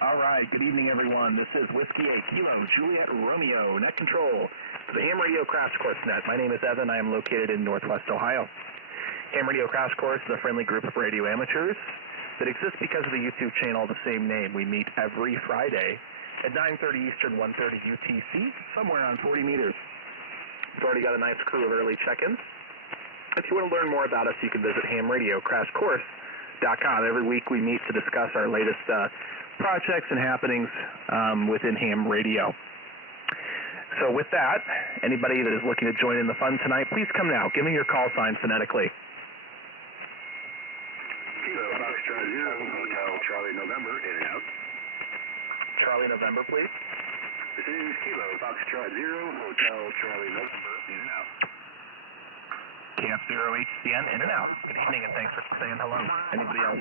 All right, good evening, everyone. This is Whiskey 8 Kilo Juliet Romeo, Net Control for the Ham Radio Crash Course Net. My name is Evan. I am located in Northwest Ohio. Ham Radio Crash Course is a friendly group of radio amateurs that exists because of the YouTube channel of the same name. We meet every Friday at 9:30 Eastern, 1:30 UTC, somewhere around 40 meters. We've already got a nice crew of early check-ins. If you want to learn more about us, you can visit hamradiocrashcourse.com. Every week we meet to discuss our latest projects and happenings within ham radio. So with that, anybody that is looking to join in the fun tonight, please come now. Give me your call sign phonetically. Kilo Foxtrot 0, Hotel Charlie November, in and out. Charlie November, please. This is Kilo Foxtrot 0, Hotel Charlie November, in and out. KF0HCN, in and out. Good evening, and thanks for saying hello. Anybody else?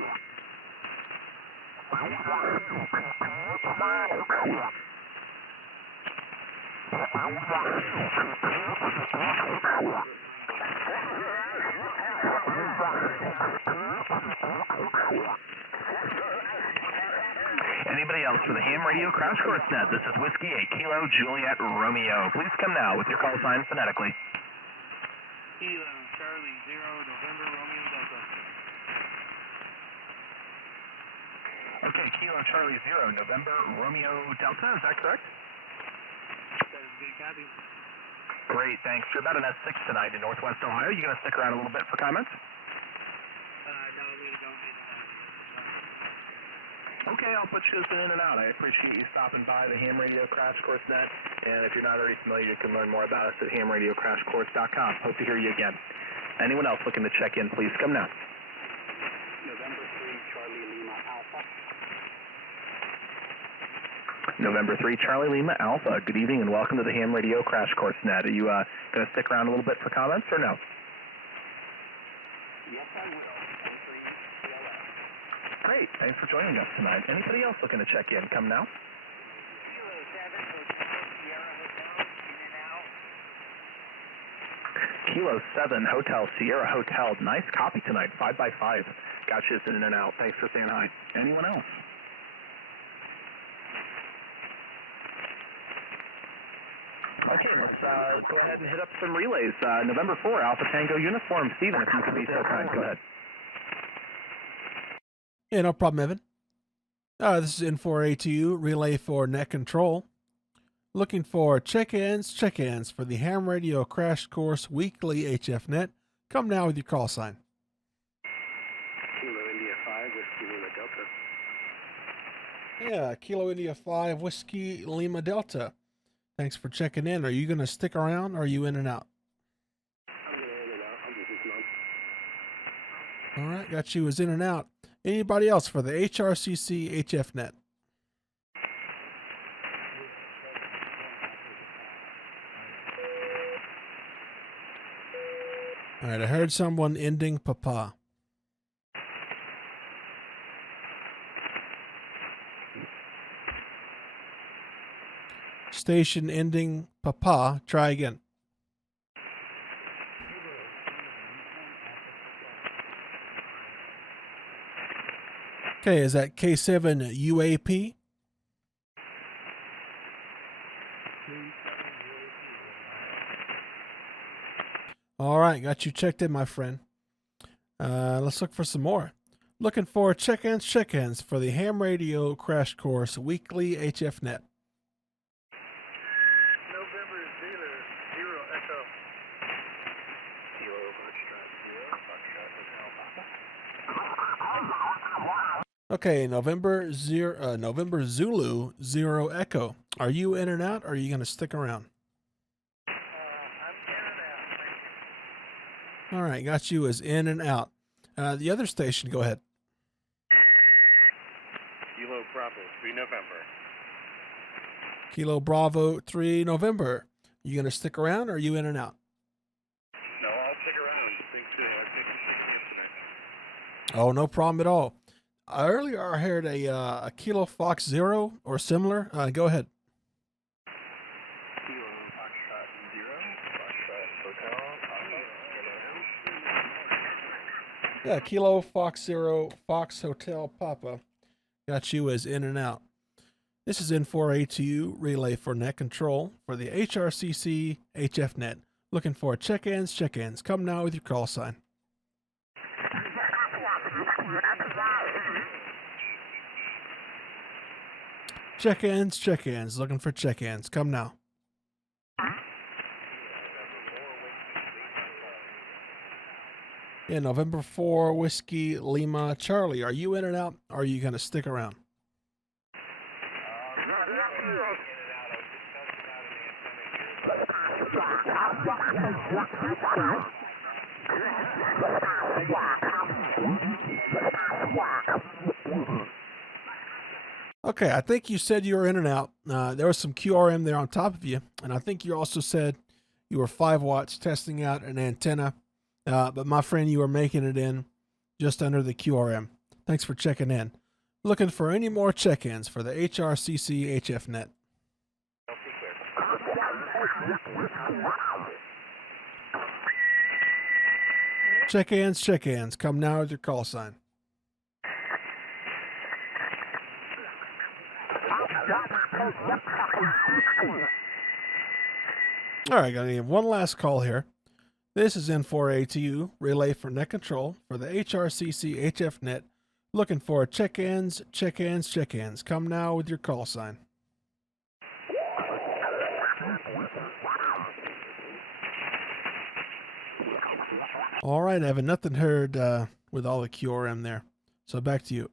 Anybody else for the Ham Radio Crash Course Net? This is Whiskey 8 Kilo Juliet Romeo. Please come now with your call sign phonetically. Kilo Charlie 0 November Romeo Delta. Okay, Kilo Charlie 0 November Romeo Delta, is that correct? That is good copy. Great, thanks. You're about an S6 tonight in Northwest Ohio. You going to stick around a little bit for comments? No, we don't need that. Okay, I'll put you in and out. I appreciate you stopping by the Ham Radio Crash Course Net. And if you're not already familiar, you can learn more about us at hamradiocrashcourse.com. Hope to hear you again. Anyone else looking to check in, please come now. November 3, Charlie Lima Alpha. November 3, Charlie Lima Alpha. Good evening and welcome to the Ham Radio Crash Course Net. Are you going to stick around a little bit for comments or no? Yes, I will. Great, thanks for joining us tonight. Anybody else looking to check in? Come now. Kilo 7 Hotel Sierra Hotel. Nice copy tonight, 5x5. Got you in and out. Thanks for saying hi. Anyone else? Okay, let's go ahead and hit up some relays. November 4, Alpha Tango Uniform. Steven, if you could be so kind, go ahead. Yeah, no problem, Evan. This is N4A2 relay for Net Control. Looking for check-ins for the Ham Radio Crash Course Weekly HF Net. Come now with your call sign. Kilo India 5, Whiskey Lima Delta. Yeah, Kilo India 5, Whiskey Lima Delta. Thanks for checking in. Are you going to stick around or are you in and out? I'm going in and out. I'm just this month. All right, got you as in and out. Anybody else for the HRCC HF Net? All right, I heard someone ending Papa. Station ending Papa. Try again. Okay, is that K7 UAP? All right, got you checked in, my friend. Let's look for some more. Looking for check-ins for the Ham Radio Crash Course Weekly HF Net. November 0 Echo. Kilo Foxtrot 0, Foxtrot Hotel Papa. Okay, November Zulu 0 Echo. Are you in and out, or are you going to stick around? I'm in and out. Thank you. All right, got you as in and out. The other station, go ahead. Kilo Bravo 3 November. Kilo Bravo 3 November. You going to stick around, or are you in and out? No, I'll stick around. Thanks to yesterday. Oh, no problem at all. Earlier, I heard a Kilo Fox 0 or similar. Go ahead. Kilo Foxtrot 0, Foxtrot Hotel Papa. Yeah, Kilo Fox 0, Fox Hotel Papa. Got you as in and out. This is N4A2U relay for net control for the HRCC HF Net. Looking for check-ins, check-ins. Come now with your call sign. Check-ins, check-ins. Looking for check-ins. Come now. Yeah, November 4, Whiskey, Lima, Charlie. Are you in and out, or are you going to stick around? Okay, I think you said you were in and out. There was some QRM there on top of you, and I think you also said you were 5 watts testing out an antenna, but my friend, you were making it in just under the QRM. Thanks for checking in. Looking for any more check-ins for the HRCC HF Net. Check-ins, check-ins. Come now with your call sign. All right, got one last call here. This is N4A2U, relay for net control for the HRCC HF Net. Looking for check-ins, check-ins, check-ins. Come now with your call sign. All right, Evan, nothing heard with all the QRM there. So back to you.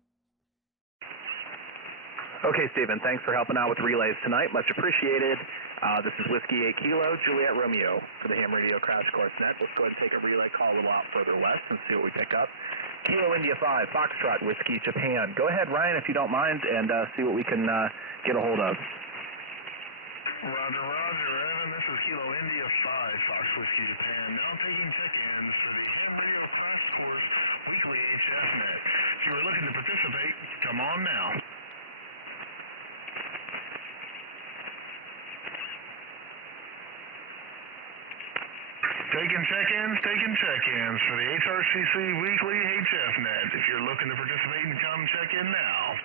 Okay, Stephen, thanks for helping out with relays tonight. Much appreciated. This is Whiskey 8 Kilo, Juliet Romeo for the Ham Radio Crash Course Net. Let's go ahead and take a relay call a little out further west and see what we pick up. Kilo India 5, Foxtrot, Whiskey Japan. Go ahead, Ryan, if you don't mind, and see what we can get a hold of. Roger, roger, Evan. This is Kilo India 5, Fox Whiskey Japan. Now I'm taking check-ins for the Ham Radio Crash Course Weekly HF Net. If you were looking to participate, come on now. Taking check-ins for the HRCC Weekly HF Net. If you're looking to participate, come check in now.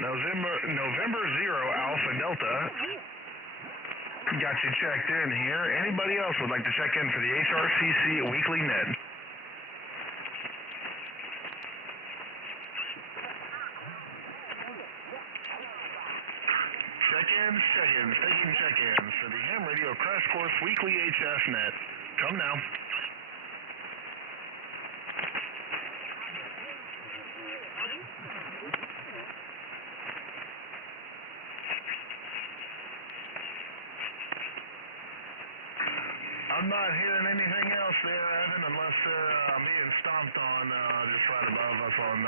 November 0 Alpha Delta. Got you checked in here. Anybody else would like to check in for the HRCC Weekly Net? Check-ins, taking check-ins for the Ham Radio Crash Course Weekly HF Net. Come now. I'm not hearing anything else there, Evan, unless they're being stomped on just right above us on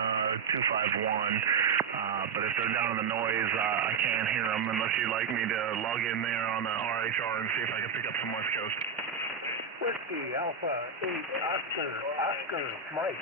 251. But if they're down in the noise, I can't hear them unless you'd like me to log in there on RHR and see if I can pick up some West Coast. Whiskey Alpha 8 Oscar Mike.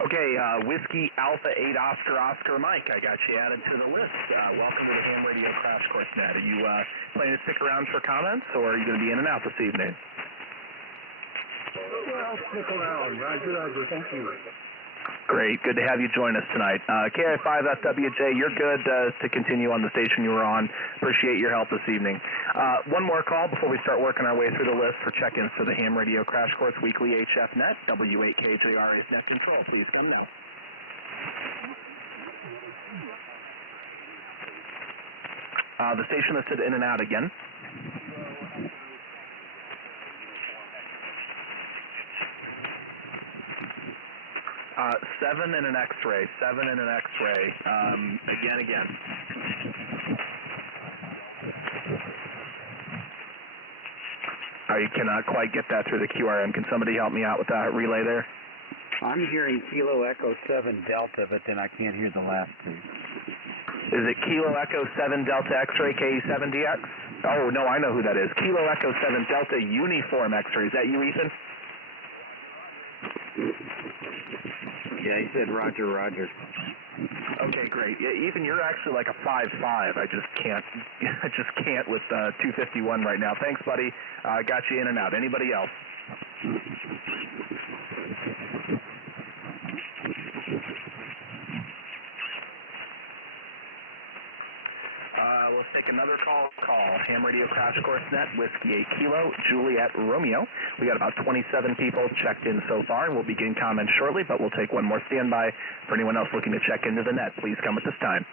Okay, Whiskey Alpha 8 Oscar Mike, I got you added to the list. Welcome to the Ham Radio Crash Course Net. Are you planning to stick around for comments, or are you going to be in and out this evening? Well, stick around. Roger, thank you. Great, good to have you join us tonight. KI5FWJ, you're good to continue on the station you were on. Appreciate your help this evening. One more call before we start working our way through the list for check-ins for the Ham Radio Crash Course Weekly HF Net. W8KJR is net control. Please come now. The station listed in and out again. 7 and an X-ray. 7 and an X-ray. Again. I cannot quite get that through the QRM. Can somebody help me out with that relay there? I'm hearing Kilo Echo 7 Delta, but then I can't hear the last two. Is it Kilo Echo 7 Delta X-ray KE7DX? Oh, no, I know who that is. Kilo Echo 7 Delta Uniform X-ray. Is that you, Ethan? Yeah, he said Roger, Roger. Okay, great. Yeah, even you're actually like a 5.5. I just can't. I just can't with 251 right now. Thanks, buddy. Got you in and out. Anybody else? Let's take another call. Ham Radio Crash Course Net, Whiskey 8 Kilo, Juliet Romeo. We got about 27 people checked in so far, and we'll begin comments shortly, but we'll take one more standby for anyone else looking to check into the net. Please come at this time.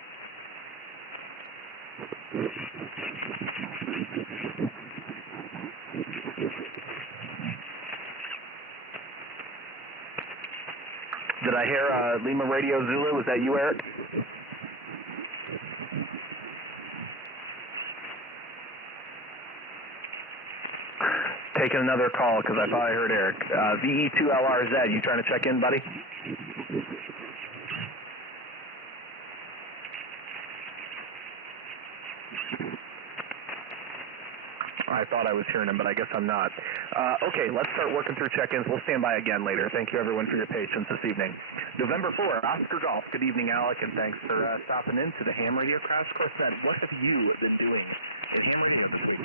Did I hear Lima Radio Zulu? Was that you, Eric? Taking another call because I thought I heard Eric. VE2LRZ, you trying to check in, buddy? I thought I was hearing him, but I guess I'm not. Okay, let's start working through check-ins. We'll stand by again later. Thank you, everyone, for your patience this evening. November 4, Oscar Golf. Good evening, Alec, and thanks for stopping in to the Ham Radio Crash Course Net. What have you been doing at Ham Radio this week?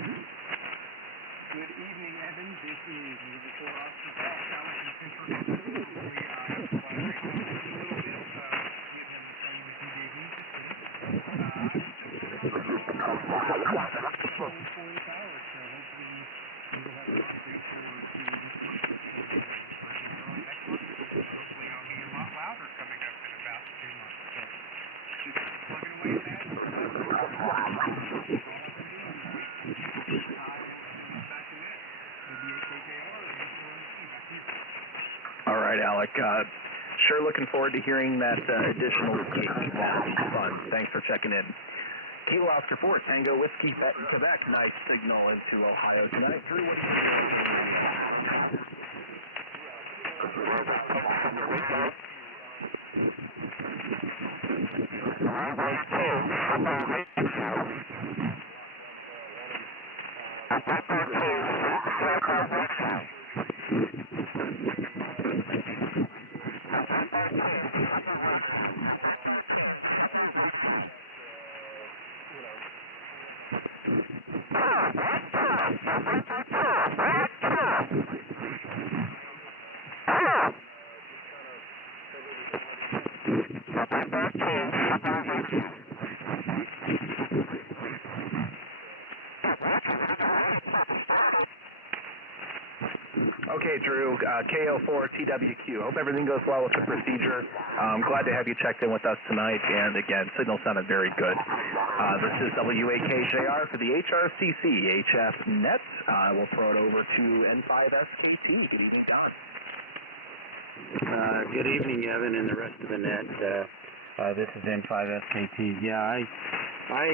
Good evening, Evan. This is November 4, Oscar Golf. Alec in Central Missouri. We are a little bit, give him the same as he gave me this week. Hopefully I'll be a lot louder coming up in about 2 months. So keep plugging away at that. All right, Alec. Sure looking forward to hearing that additional case. That'll be fun. Thanks for checking in. Kilo Oscar 4, Tango Whiskey, Quebec. Nice signal into Ohio tonight. Okay, Drew, KO4TWQ. Hope everything goes well with the procedure. I'm glad to have you checked in with us tonight, and again, signal sounded very good. This is WAKJR for the HRCC HF Net. We'll throw it over to N5SKT. Good evening, Don. Good evening, Evan, and the rest of the net. This is N5SKT. Yeah, I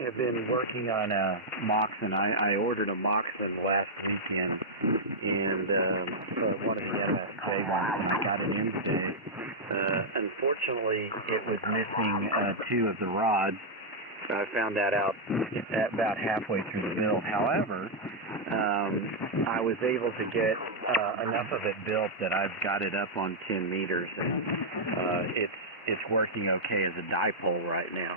have been working on a Moxon. I ordered a Moxon last weekend, and one of the MSJ ones, and I got it in today. Unfortunately, it was missing 2 of the rods. I found that out about halfway through the build. However, I was able to get enough of it built that I've got it up on 10 meters, and it's working okay as a dipole right now.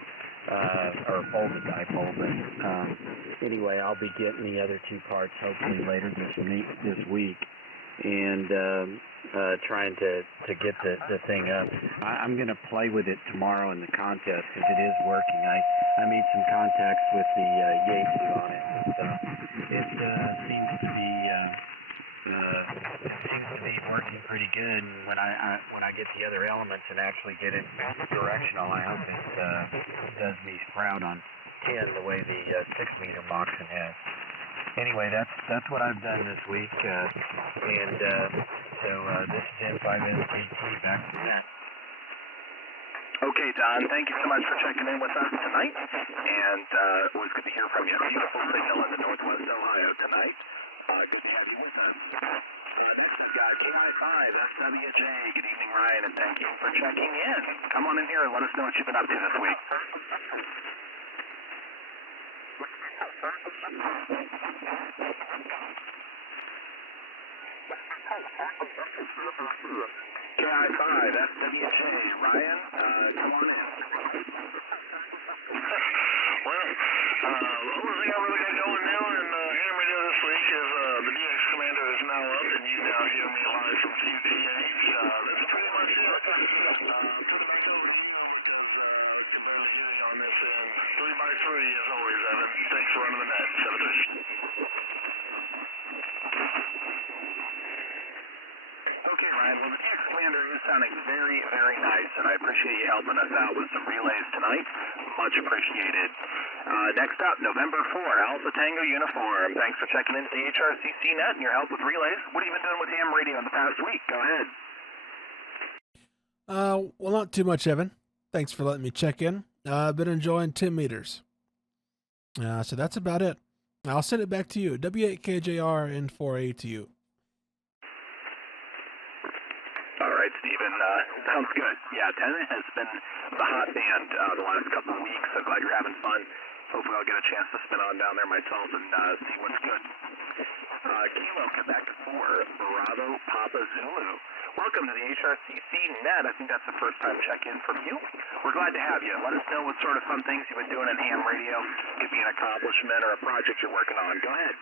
Or folded dipole, but anyway, I'll be getting the other 2 parts hopefully later this week, and trying to get the thing up. I'm going to play with it tomorrow in the contest because it is working. I made some contacts with the Yates on it, so it seems to be working pretty good. And when I get the other elements and actually get it directional, I hope it does me proud on 10 the way the 6-meter Moxon has. Anyway, that's what I've done this week, and so this is N5SKT back to that. Okay, Don, thank you so much for checking in with us tonight, and it was good to hear from you. Beautiful signal in the Northwest Ohio tonight. Good to have you with us. Next we've got KI5 SWJ. Good evening, Ryan, and thank you for checking in. Come on in here and let us know what you've been up to this week. KI5, SWJ, Ryan, come on in. Well, the only thing I really got going now in Ham Radio this week is the DX Commander is now up, and you now hear me live from QTH. That's pretty much it. Turn it back over to you. Can barely hear you on this end. 3x3 as always, Evan. Thanks for running the net. 7-3. Okay, Ryan, well, the DX Commander is sounding very, very nice, and I appreciate you helping us out with some relays tonight. Much appreciated. Next up, November 4, Alpha Tango Uniform. Thanks for checking into the HRCC Net and your help with relays. What have you been doing with ham radio in the past week? Go ahead. Well, not too much, Evan. Thanks for letting me check in. I've been enjoying 10 meters. So that's about it. I'll send it back to you. W8KJR N4A to you. All right, Stephen. Sounds good. Yeah, 10 has been the hot band the last couple of weeks. I'm glad you're having fun. Hopefully I'll get a chance to spin on down there myself and see what's good. Kilo, Quebec 4, Bravo, Papa Zulu. Welcome to the HRCC Net. I think that's the first time check-in from you. We're glad to have you. Let us know what sort of fun things you've been doing in ham radio. Could be an accomplishment or a project you're working on. Go ahead.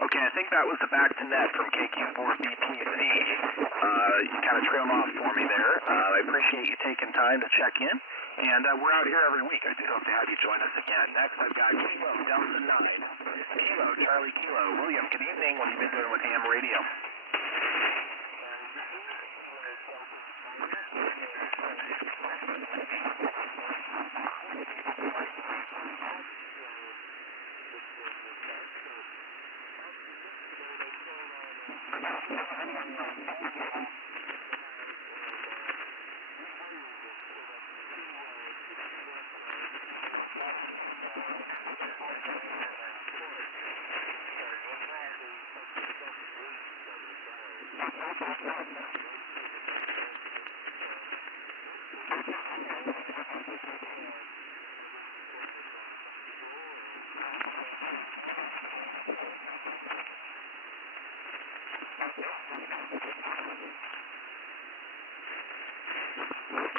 Okay, I think that was the back to net from KQ4BPC. You kind of trailed off for me there. I appreciate you taking time to check in, and we're out here every week. I do hope to have you join us again. Next, I've got Kilo, Delta 9. Kilo, Charlie Kilo. William, good evening. What have you been doing with ham radio?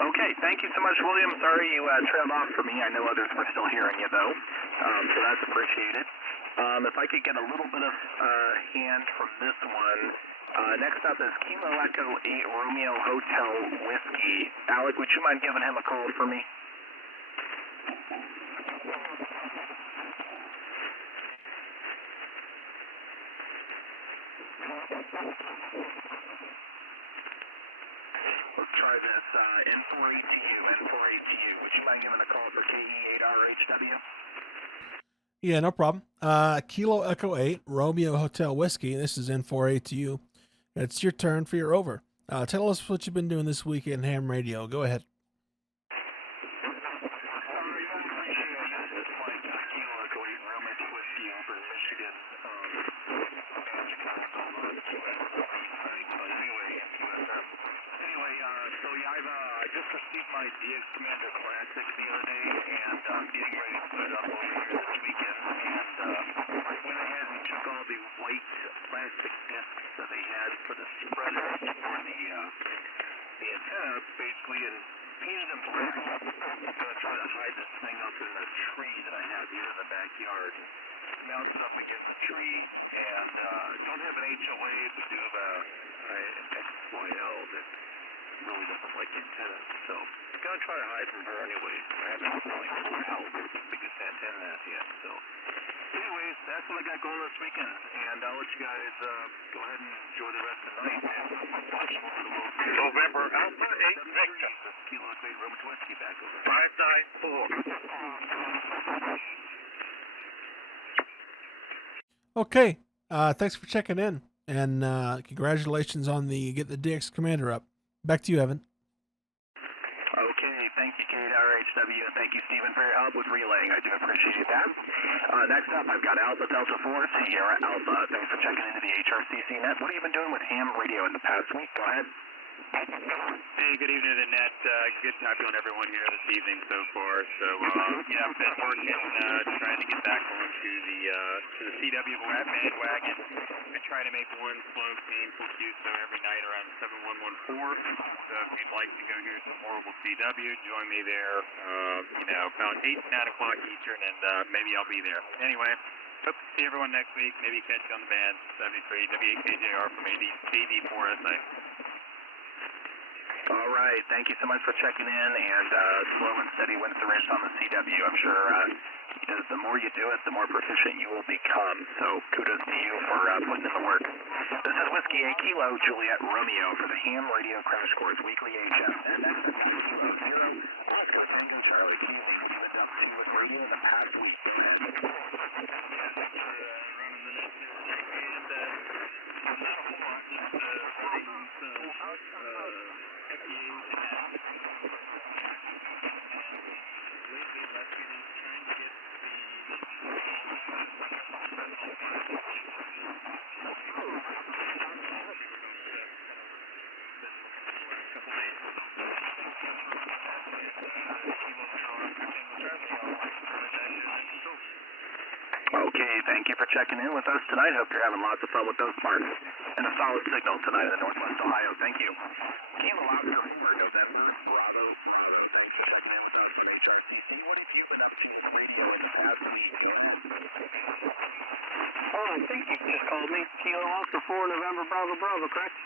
Okay, thank you so much, William. Sorry you trailed off for me. I know others were still hearing you, though, so that's appreciated. If I could get a little bit of hand from this one. Next up is Kilo Echo 8 Romeo Hotel Whiskey. Alec, would you mind giving him a call for me? Let's try this. N4ATU. Would you mind giving a call for KE8RHW? Yeah, no problem. Kilo Echo 8, Romeo Hotel Whiskey. This is N4A2U. It's your turn for your over. Tell us what you've been doing this week in ham radio. Go ahead. My DX Commander Classic the other day, and I'm getting ready to put it up over here this weekend, and I went ahead and took all the white plastic discs that they had for the spreader for the antenna, basically, and painted them black. I'm going to try to hide this thing up in the tree that I have here in the backyard. Mount it up against the tree, and don't have an HOA, but do have an XYL that really doesn't like antennas, so I'm going to try to hide from her anyway. I haven't really figured out what the biggest antenna is yet, so anyways, that's what I got going this weekend, and I'll let you guys go ahead and enjoy the rest of the night and watch over the road. November Alpha 8 Victor. Kilo 8 Roman Whiskey back over. 594. Okay. Thanks for checking in, and congratulations on the get the DX Commander up. Back to you, Evan. Okay, thank you, Kate, RHW, and thank you, Stephen, for your help with relaying. I do appreciate that. Next up, I've got Alpha Delta 4, Sierra Alpha. Thanks for checking into the HRCC Net. What have you been doing with ham radio in the past week? Go ahead. Hey, good evening to the net. Good talking with everyone here this evening so far. So, yeah, I've been working, trying to get back onto the CW bandwagon. Been trying to make one slow, painful QSO every night around 7114. So if you'd like to go hear some horrible CW, join me there, about 8, 9 o'clock Eastern, and maybe I'll be there. Anyway, hope to see everyone next week. Maybe catch you on the band. 73 W8KJR from AD4SA. All right, thank you so much for checking in, and slow and steady wins the race on the CW. I'm sure the more you do it, the more proficient you will become, so kudos to you for putting in the work. This is Whiskey 8 Kilo Juliet Romeo for the Ham Radio Crash Course Weekly HF Net. Next up, Kilo 0, Oscar Tango Charlie Kilo, what you've been up to with radio in the past week. Go ahead. Running the net this week, and not a whole lot, just running some FEAs and that. Lately, Lefty is trying to get Okay, thank you for checking in with us tonight. Hope you're having lots of fun with those parts. And a solid signal tonight in the Northwest Ohio. Thank you. Kilo Oscar 4, November, Bravo. Thanks for checking in with us from HRCC. What have you been up to with radio in the past week? Oh, I think you just called me. Kilo Oscar 4, November, Bravo, correct?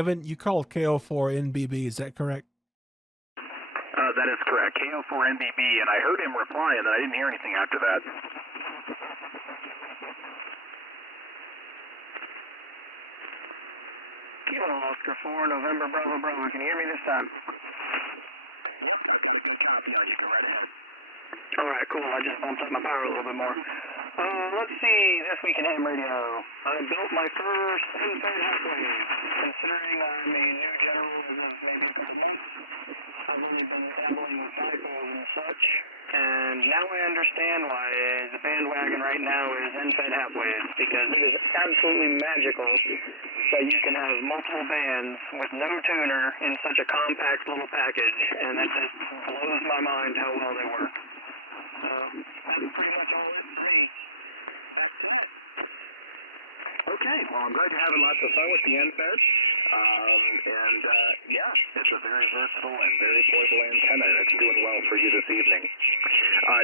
Evan, you called KO4NBB, is that correct? That is correct, KO4NBB, and I heard him reply, and then I didn't hear anything after that. Kilo Oscar 4, November, Bravo. Can you hear me this time? Yep, I've got a good copy on you. Go right ahead. All right, cool. I just bumped up my power a little bit more. Let's see, this week in ham radio, I built my first unfed halfway, considering I'm a new general in this major company. I've only been dabbling with dipole and such, and now I understand why the bandwagon right now is unfed halfways, because it is absolutely magical that you can have multiple bands with no tuner in such a compact little package, and that just blows my mind how well they work. That's pretty much all it takes. Okay, well, I'm glad you're having lots of fun with the NFED. It's a very versatile and very portable antenna, and it's doing well for you this evening.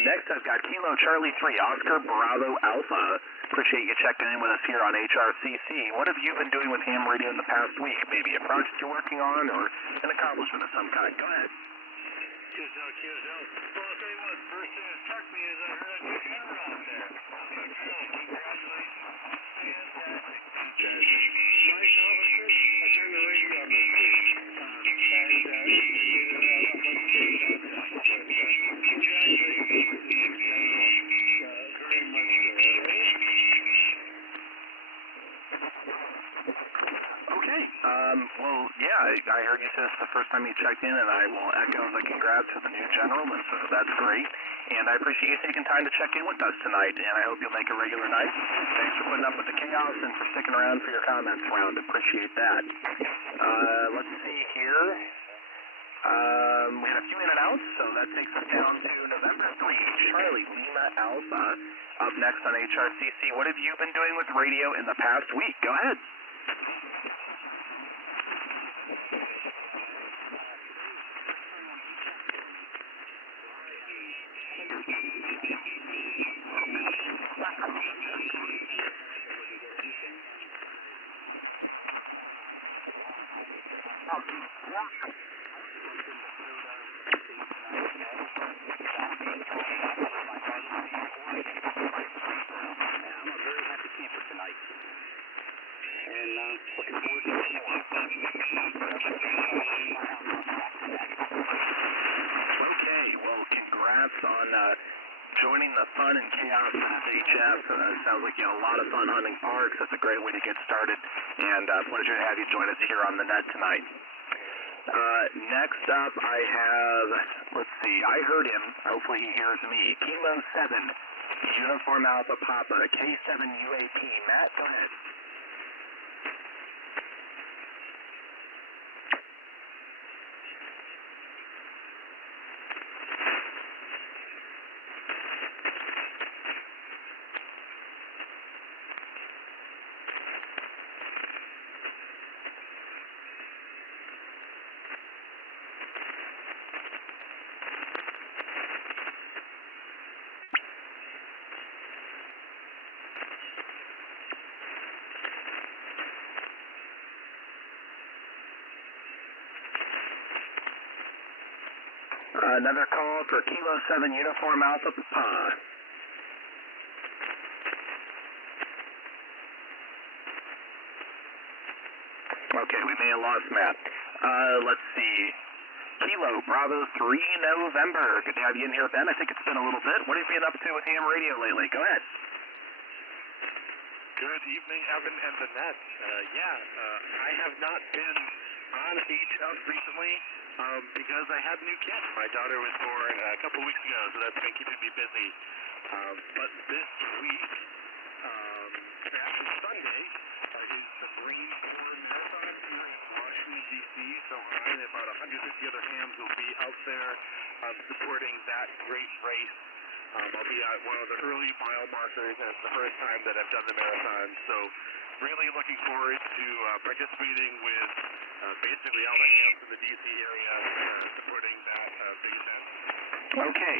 Next, I've got Kilo Charlie 3, Oscar Bravo Alpha. Appreciate you checking in with us here on HRCC. What have you been doing with ham radio in the past week? Maybe a project you're working on or an accomplishment of some kind. Go ahead. QSL. Well, I'll tell you what, first thing that struck me is I heard a new camera out there. Congratulations. Fantastic. Nice officer. I turned the radio on this week. I heard you say this the first time you checked in, and I will echo the congrats to the new general. That's great. And I appreciate you taking time to check in with us tonight, and I hope you'll make a regular night. Thanks for putting up with the chaos and for sticking around for your comments round. Appreciate that. Let's see here. We had a few in and outs, so that takes us down to November 3, Charlie Lima Alpha. Up next on HRCC, what have you been doing with radio in the past week? Go ahead. for tonight. And looking forward to seeing you. Okay, well, congrats on joining the fun and chaos of HF. Sounds like you had a lot of fun hunting parks. That's a great way to get started, and pleasure to have you join us here on the net tonight. Next up, I have, let's see, I heard him. Hopefully he hears me. Kilo 7, Uniform Alpha Papa, K7 UAP. Matt, go ahead. Another call for Kilo 7 Uniform Alpha Papa. Okay, we may have lost Matt. Let's see. Kilo Bravo 3 November. Good to have you in here, Ben. I think it's been a little bit. What have you been up to with ham radio lately? Go ahead. Good evening, Evan and the net. I have not been on HF recently because I had a new kid. My daughter was born a couple weeks ago, so that's been keeping me busy. But this week, actually Sunday, is the Marine Corps Marathon here in Washington, D.C., so I and about 150 other hams will be out there supporting that great race. I'll be at one of the early mile markers, and it's the first time that I've done the marathon, so really looking forward to participating with basically all the hams in the D.C. area supporting that big event. Okay,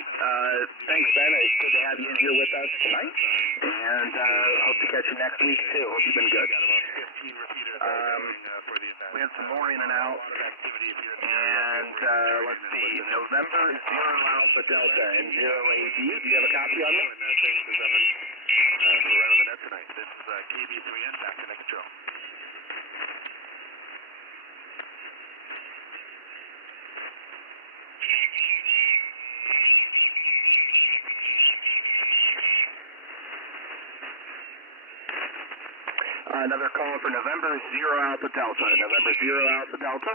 thanks, Ben. It's good to have you in here with us tonight, and hope to catch you next week, too. Hope you've been good. Got about 15 repeaters for the event. We had some more in and out, and let's see, November 0 Alpha Delta and 0 AD. Do you have a copy on me? For right on the net tonight. This is KB3N back to net control. Another call for November 0 Alpha Delta. November 0 Alpha Delta.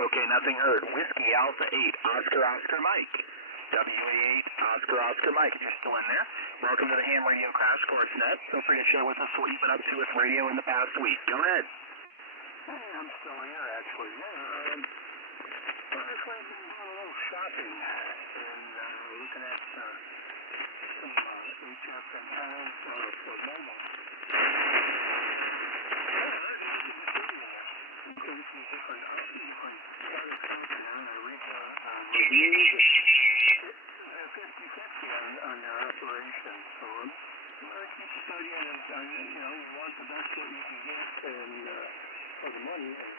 Okay, nothing heard. Whiskey Alpha 8, Oscar Mike. WA8, Oscar Mike. If you're still in there, welcome to the Ham Radio Crash Course Net. Feel free to share with us what you've been up to with radio in the past week. Go ahead. Hey, I'm still here, actually. I've actually been doing a little shopping and looking at some HF antennas for mobile. Some different products out there, and I read reviews at 50-50 on their operation. So I'm going to keep studying and, you want the best that you can get and for the money. And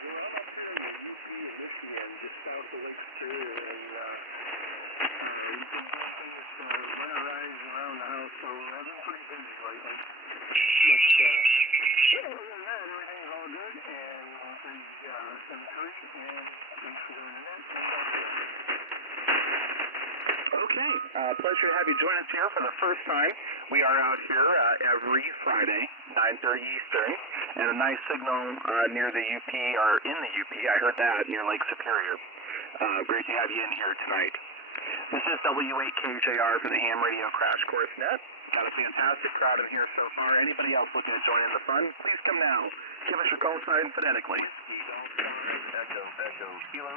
we're up here in the UP of Michigan, just south of Lake Superior, and we've been doing things to winterize around the house, so I've been pretty busy lately. But other than that, everything's all good, and cemetery, and thanks for doing that. Okay, pleasure to have you join us here for the first time. We are out here every Friday, 9:30 Eastern, and a nice signal near the UP, or in the UP, I heard that, near Lake Superior. Great to have you in here tonight. This is W8KJR for the Ham Radio Crash Course Net. Got a fantastic crowd in here so far. Anybody else looking to join in the fun, please come now. Give us your call sign phonetically. Echo, Kilo.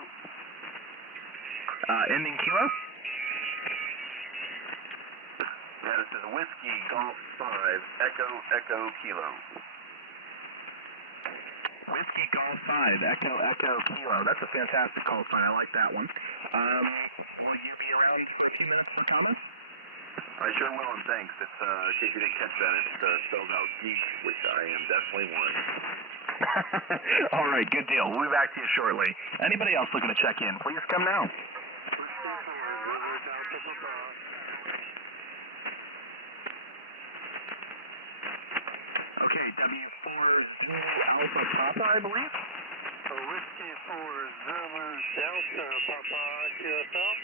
Ending Kilo. Yeah, this is Whiskey Golf 5, Echo, Kilo. Whiskey Golf 5, Echo, Kilo. That's a fantastic call sign. I like that one. Will you be around for a few minutes for Thomas? I sure will, and thanks. It's, in case you didn't catch that, it spells out geek, which I am definitely one. All right, good deal. We'll be back to you shortly. Anybody else looking to check in, please come now. Okay, W4 Zulu Alpha Papa, I believe. Whiskey 4 Zulu Delta Papa QSL.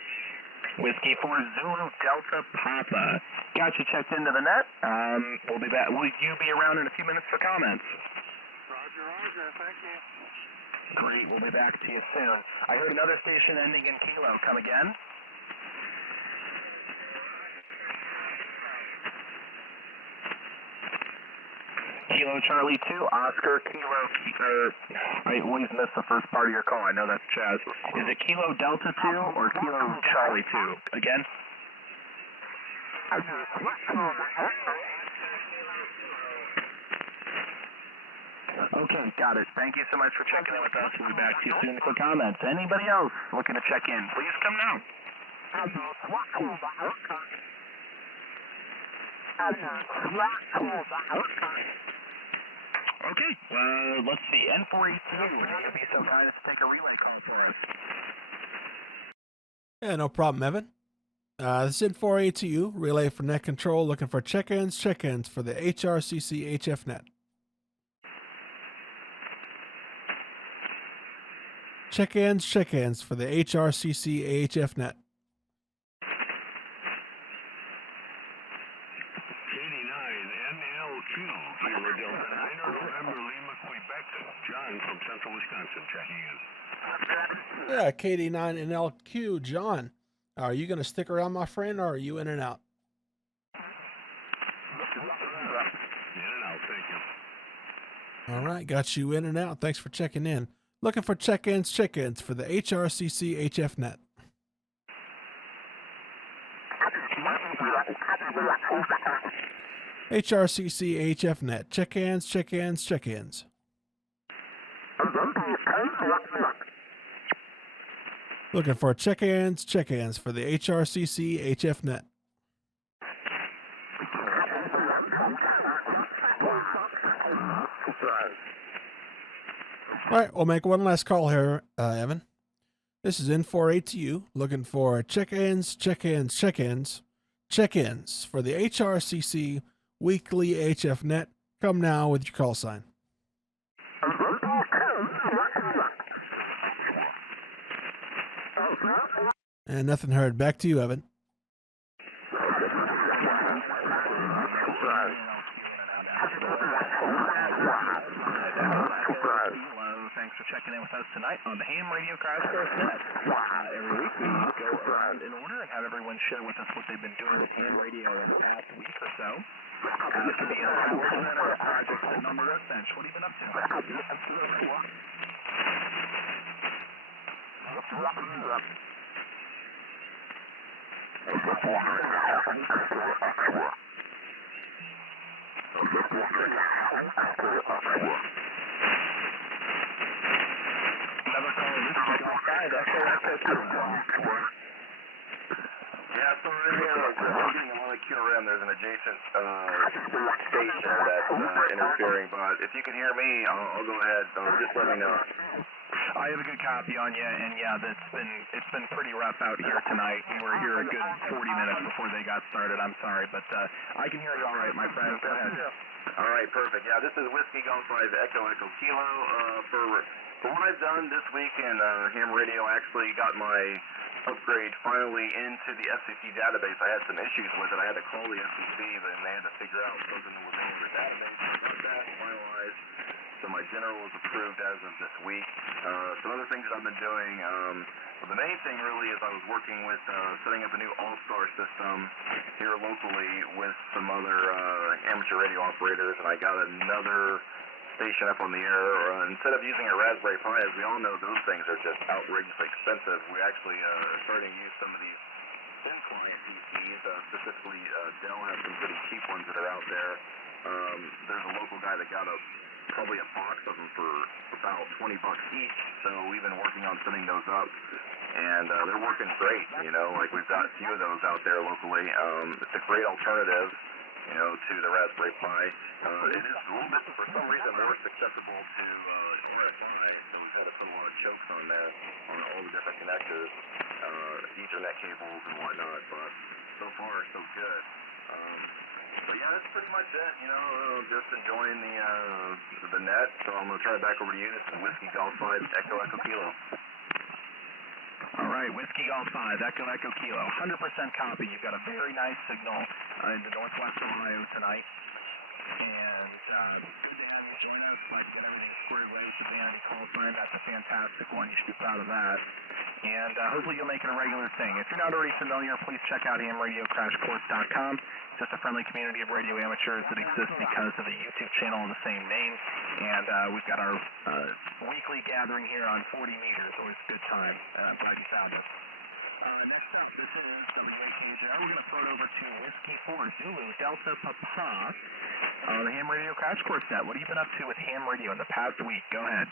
Whiskey 4 Zulu Delta Papa. Got you checked into the net. We'll be back. Will you be around in a few minutes for comments? Roger, roger. Thank you. Great. We'll be back to you soon. I heard another station ending in Kilo. Come again? Kilo Charlie 2, Oscar Kilo, I always miss the first part of your call. I know that's Chaz. Is it Kilo Delta 2 or Kilo Charlie 2? Again? Okay, got it. Thank you so much for checking in with us. We'll be back to you soon for comments. Anybody else looking to check in, please come now. Okay, let's see. N482, would you be so kind as to take a relay call for us? Yeah, no problem, Evan. This is N482, relay for net control, looking for check-ins for the HRCC HF Net. Check-ins for the HRCC HF Net. John from Central Wisconsin checking in. Yeah, KD9NLQ, John. Are you going to stick around, my friend, or are you in and out? In and out, thank you. All right, got you in and out. Thanks for checking in. Looking for check-ins for the HRCC HF Net. HRCC HF Net. Check-ins. Looking for check-ins for the HRCC HF Net. All right, we'll make one last call here, Evan. This is N482, looking for check-ins for the HRCC Weekly HF Net. Come now with your call sign. And nothing heard. Back to you, Evan. Thanks for checking in with us tonight on the Ham Radio Crash Course Net. Every week we go around in order and have everyone share with us what they've been doing with ham radio in the past week or so. It could be a compliment or a project sitting on the workbench. What have you been up to? Another call, this is outside, Echo. Yeah, so I'm getting a lot of QRM. There's an adjacent station that's interfering, but if you can hear me, I'll go ahead. Just let me know. I have a good copy on you, and yeah, it's been pretty rough out here tonight. We were here a good 40 minutes before they got started. I'm sorry, but I can hear you all right, my friend. Go ahead. All right, perfect. Yeah, this is Whiskey Golf 5 Echo Kilo. For what I've done this week in ham radio, I actually got my upgrade finally into the FCC database. I had some issues with it. I had to call the FCC, and they had to figure out something was wrong with the database. Got that finalized. So my general was approved as of this week. Some other things that I've been doing, well, the main thing really is I was working with setting up a new all-star system here locally with some other amateur radio operators, and I got another station up on the air. Instead of using a Raspberry Pi, as we all know, those things are just outrageously expensive. We actually are starting to use some of these thin client PCs, specifically Dell has some pretty cheap ones that are out there. There's a local guy that got probably a box of them for about $20 each, so we've been working on setting those up. and they're working great. You know, like we've got a few of those out there locally. It's a great alternative, you know, to the Raspberry Pi. It is a little bit, for some reason, more susceptible to RSI, so we've got to put a lot of chokes on there on all the different connectors, Ethernet cables and whatnot, but so far so good. But yeah, that's pretty much it, you know, just enjoying the net, so I'm going to turn it back over to you. This is Whiskey Golf 5, Echo Echo Kilo. All right, Whiskey Golf 5, Echo Echo Kilo, 100% copy. You've got a very nice signal into northwest Ohio tonight, and good to have you join us. Glad to get everything squared away with the vanity call sign. That's a fantastic one. You should be proud of that. And hopefully you'll make it a regular thing. If you're not already familiar, please check out hamradiocrashcourse.com. Just a friendly community of radio amateurs that exists because of the YouTube channel of the same name. And we've got our weekly gathering here on 40 meters. Always a good time. I'm glad you found us. Next up, this is WAKJR. We're going to throw it over to Whiskey 4 Zulu Delta Papa on the Ham Radio Crash Course Net. What have you been up to with ham radio in the past week? Go ahead.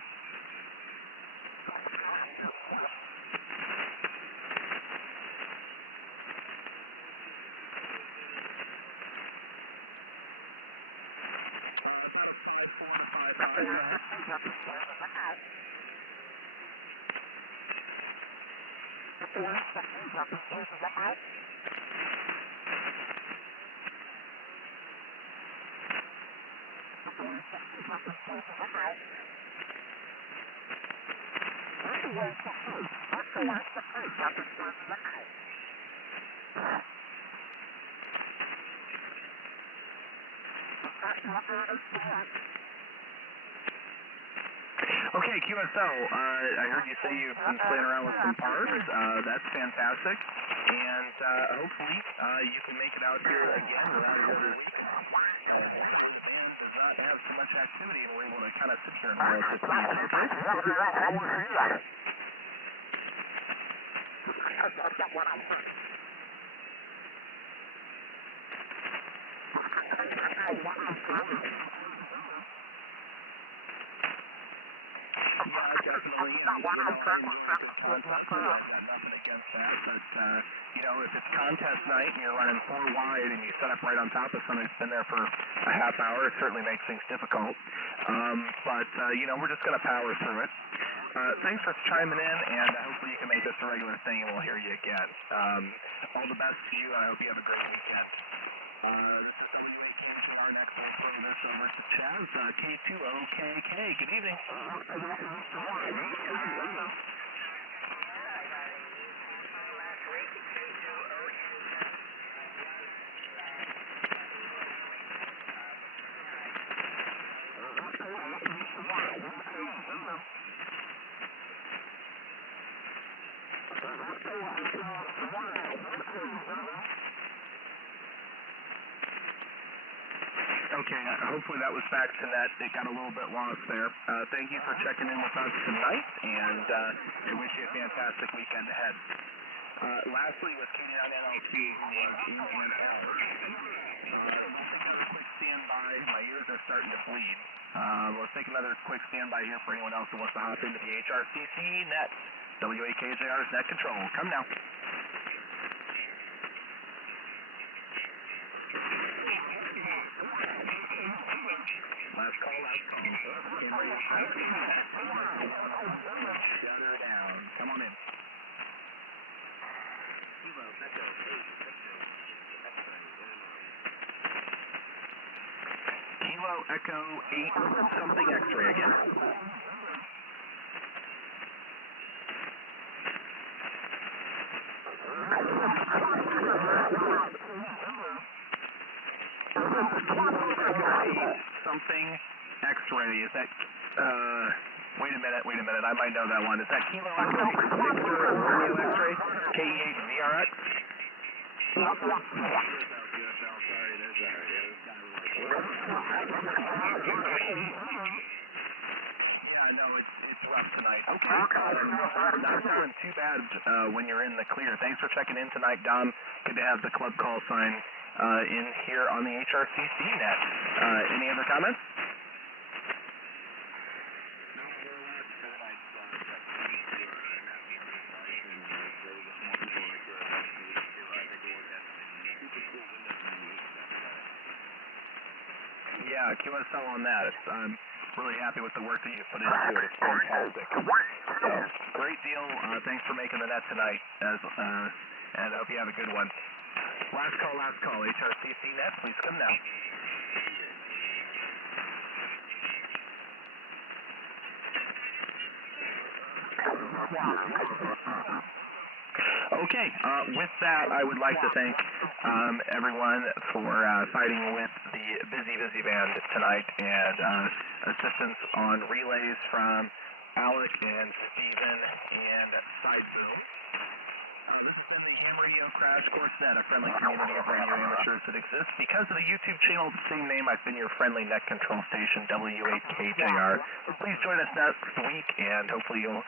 Okay, QSO, I heard you say you've been playing around with some parts. That's fantastic. And hopefully you can make it out here again without another week. Does not have so much activity, and we're able to kind of sit here and relative peace. Definitely. Nothing against that, but you know, if it's contest night and you're running 4 wide and you set up right on top of somebody that's been there for a half hour, it certainly makes things difficult. But you know, we're just going to power through it. Thanks for chiming in, and hopefully you can make this a regular thing, and we'll hear you again. All the best to you. I hope you have a great weekend. This is WAKJR. Next, we'll throw this over to Chaz, K2OKK. Good evening. Okay, hopefully that was back to net. It got a little bit lost there. Thank you for checking in with us tonight, and I wish you a fantastic weekend ahead. Lastly, with K9NLT, quick standby. My ears are starting to bleed. Let's take another quick standby here for anyone else who wants to hop into the HRCC Net. WAKJR's Net Control. Come now. Last call. Shut her down. Come on in. Kilo Echo 8 something X-ray again. Something X-ray. Is that, wait a minute. I might know that one. Is that Kilo Echo Victor Romeo X-ray? KE8 VRX? Yeah, I know, it's rough tonight. Okay. Not sounding too bad when you're in the clear. Thanks for checking in tonight, Dom. Good to have the club call sign in here on the HRCC Net. Any other comments? QSL on that. I'm really happy with the work that you put into it. It's fantastic. So, great deal. Thanks for making the net tonight, and I hope you have a good one. Last call. HRCC Net, please come now. Okay, with that, I would like to thank everyone for fighting with the busy band tonight, and assistance on relays from Alec and Steven and Sideville. This has been the Ham Radio Crash Course Net, a friendly community of radio amateurs that exists. Because of the YouTube channel of the same name, I've been your friendly net control station, W8KJR. Please join us next week, and hopefully you'll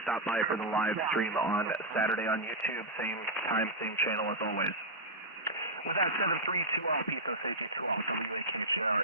stop by for the live stream on Saturday on YouTube, same time, same channel as always. With that, 7-3 to all, peace and safety to all, W8KJR.